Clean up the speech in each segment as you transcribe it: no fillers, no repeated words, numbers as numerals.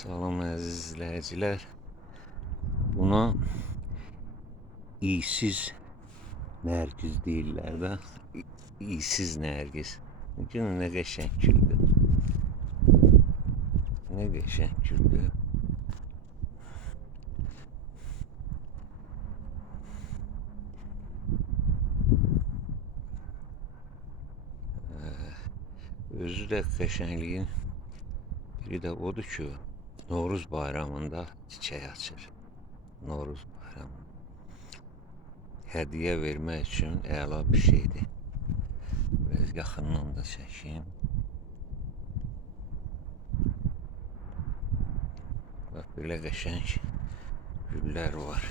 Salam əziz izləyicilər. Buna iysiz nərgiz deyirlər də. İysiz nərgiz. Görün nə qəşəng güldür. Nə qəşəng güldür. Özü də qəşəngliyin biri də odur ki, Novruz bayramında çiçək açır. Novruz bayramında. Hədiyyə vermək üçün əla bir şeydir. Biraz yaxından da çəkeyim. Bax, belə qəşəng güllər var.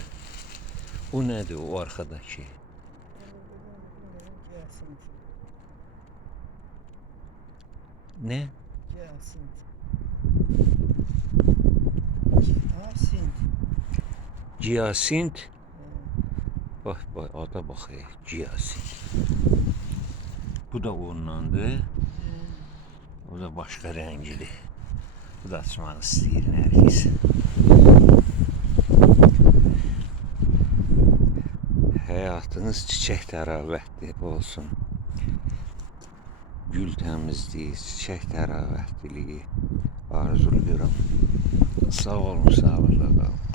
Bu nədir o arxadakı? Nə? Giyasint. Bak ada bak giyasint. Bu da ondandır. O da başka rengidir. Bu da açmaq istəyir nərgiz. Həyatınız çiçək təravətli olsun. Gül təmizliyi, çiçək təravətliliyi arzulayıram. Sağ olun, sağlıqla qalın.